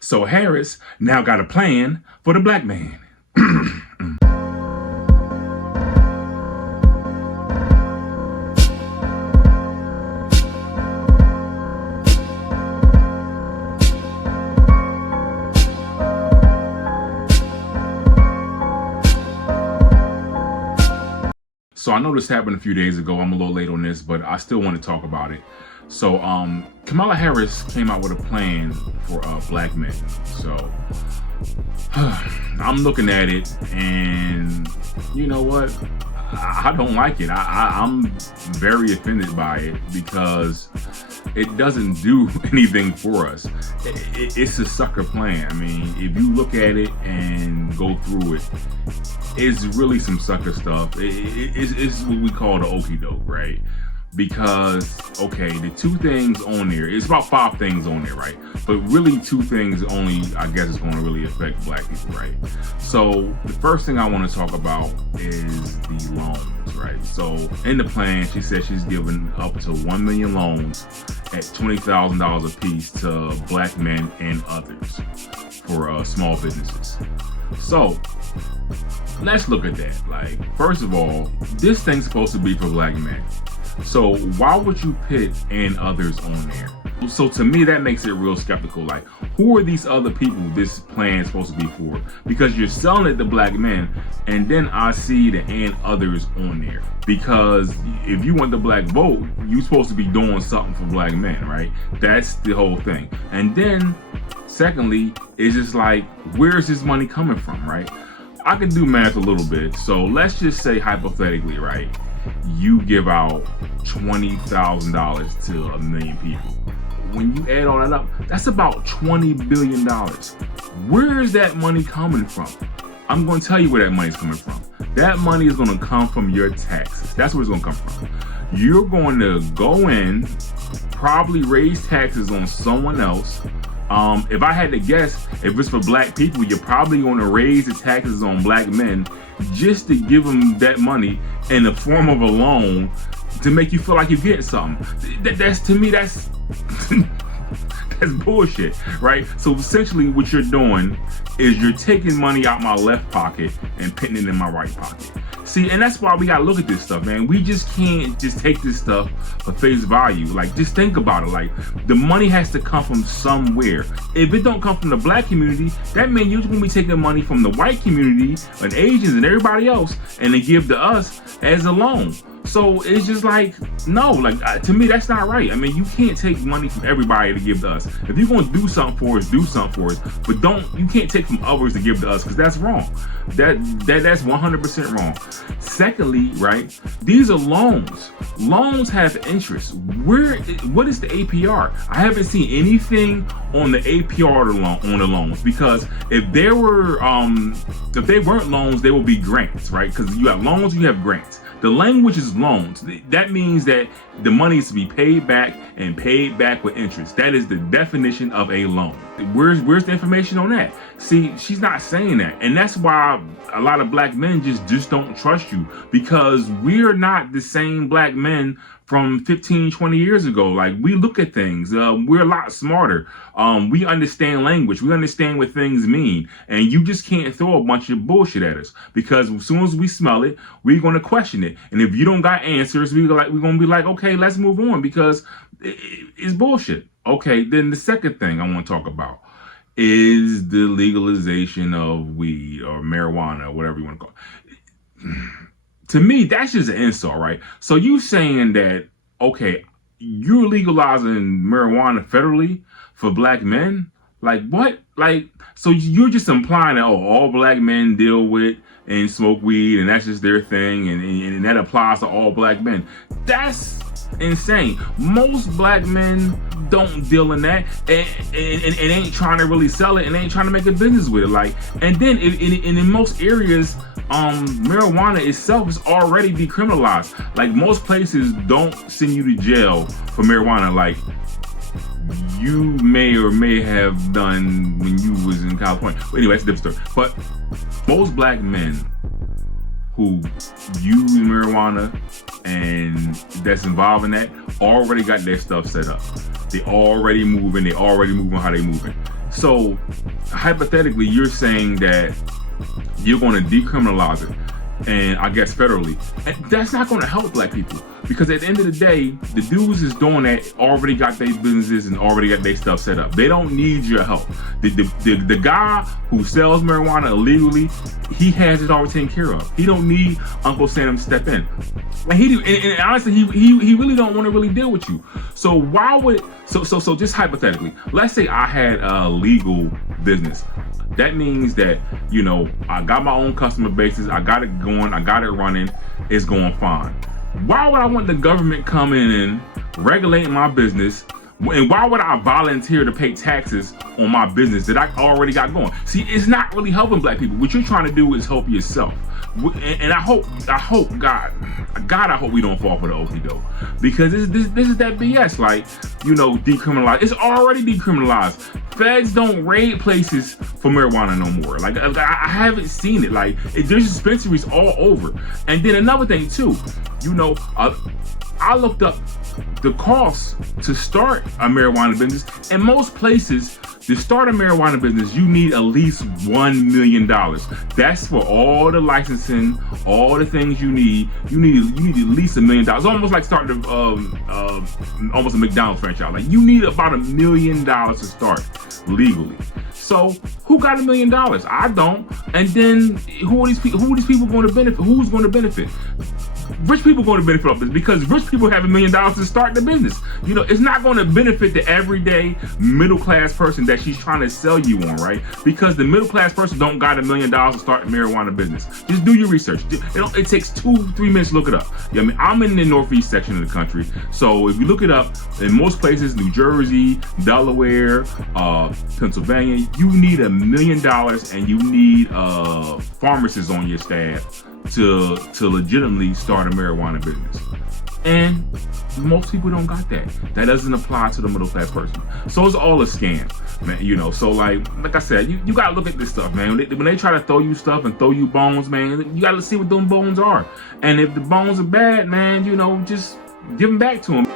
So Harris now got a plan for the black man. So I know this happened a few days ago. I'm a little late on this, but I still want to talk about it. So Kamala Harris came out with a plan for black men. So I'm looking at it, and you know what? I don't like it. I'm very offended by it because it doesn't do anything for us. It's a sucker plan. I mean, if you look at it and go through it, it's really some sucker stuff. It's what we call the okie doke, right? Because, okay, the two things on there, it's about 5 things on there, right? But really 2 things only, I guess, is going to really affect black people, right? So the first thing I want to talk about is the loans, right? So in the plan, she said she's giving up to 1 million loans at $20,000 a piece to black men and others for small businesses. So let's look at that. Like, first of all, this thing's supposed to be for black men. So why would you put and others on there? So to me, that makes it real skeptical. Like, who are these other people this plan is supposed to be for? Because you're selling it to black men, and then I see the and others on there. Because if you want the black vote, you're supposed to be doing something for black men, right? That's the whole thing. And then, secondly, it's just like, where's this money coming from, right? I can do math a little bit. So let's just say hypothetically, right? You give out $20,000 to 1 million people. When you add all that up, that's about $20 billion. Where is that money coming from? I'm going to tell you where that money's coming from. That money is going to come from your taxes. That's where it's going to come from. You're going to go in, probably raise taxes on someone else. If I had to guess, if it's for black people, you're probably going to raise the taxes on black men just to give them that money in the form of a loan to make you feel like you're getting something. That's to me, that's that's bullshit, right? So essentially what you're doing is you're taking money out my left pocket and putting it in my right pocket. See, and that's why we gotta look at this stuff, man. We just can't just take this stuff for face value. Like, just think about it. Like, the money has to come from somewhere. If it don't come from the black community, that means you're gonna be taking money from the white community and Asians and everybody else and they give to us as a loan. So it's just like, no, like to me, that's not right. I mean, you can't take money from everybody to give to us. If you're gonna do something for us, do something for us. But you can't take from others to give to us, because that's wrong. That's 100% wrong. Secondly, right, these are loans. Loans have interest. What is the APR? I haven't seen anything on the APR on the loans, because if they weren't loans, they would be grants, right? Because you have loans, you have grants. The language is loans. That means that the money is to be paid back and paid back with interest. That is the definition of a loan. Where's the information on that? See, she's not saying that. And that's why a lot of black men just don't trust you, because we're not the same black men from 15, 20 years ago. Like, we look at things. We're a lot smarter. We understand language. We understand what things mean. And you just can't throw a bunch of bullshit at us, because as soon as we smell it, we're going to question it. And if you don't got answers, we're going to be like, okay, let's move on, because it's bullshit. Okay, then the second thing I want to talk about is the legalization of weed or marijuana, or whatever you want to call it. To me, that's just an insult, right? So you saying that, okay, you're legalizing marijuana federally for black men? Like, what? Like, so you're just implying that, oh, all black men deal with and smoke weed, and that's just their thing, and that applies to all black men. That's insane. Most black men don't deal in that, and ain't trying to really sell it, and ain't trying to make a business with it. Like, and then in most areas, marijuana itself is already decriminalized. Like, most places don't send you to jail for marijuana, like you may or may have done when you was in California. But anyway, that's a different story. But most black men who use marijuana and that's involved in that already got their stuff set up. They already moving how they moving. So hypothetically, you're saying that you're going to decriminalize it, and I guess federally, and that's not going to help black people, because at the end of the day, the dudes is doing that already got their businesses and already got their stuff set up. They don't need your help. The guy who sells marijuana illegally, he has it already taken care of. He don't need Uncle Sam to step in. And honestly, he really don't want to really deal with you. So why would so just hypothetically, let's say I had a legal business. That means that, you know, I got my own customer bases, I got it going, I got it running, it's going fine. Why would I want the government coming in, regulating my business, and why would I volunteer to pay taxes on my business that I already got going? See, it's not really helping black people. What you're trying to do is help yourself. And I hope, God, I hope we don't fall for the okie doke, because this is that BS. Like, you know, decriminalize. It's already decriminalized. Feds don't raid places for marijuana no more. Like, I haven't seen it. Like, there's dispensaries all over. And then another thing too, you know, I looked up the cost to start a marijuana business. In most places, to start a marijuana business, you need at least $1 million. That's for all the licensing, all the things you need. You need at least $1 million. It's almost like starting almost a McDonald's franchise. Like, you need about $1 million to start legally. So who got $1 million? I don't. And then who are these people going to benefit? Who's going to benefit? Rich people going to benefit off this, because rich people have $1 million to start the business. You know, it's not going to benefit the everyday middle class person that she's trying to sell you on, right? Because the middle class person don't got $1 million to start a marijuana business. Just do your research. It takes 2-3 minutes to look it up. Yeah, I mean, I'm in the northeast section of the country, so if you look it up, in most places, New Jersey, Delaware, Pennsylvania, you need $1 million, and you need pharmacists on your staff to legitimately start a marijuana business. And most people don't got that. That doesn't apply to the middle class person. So it's all a scam, man. You know, so like I said, you gotta look at this stuff, man. When they try to throw you stuff and throw you bones, man, you gotta see what them bones are. And if the bones are bad, man, you know, just give them back to them.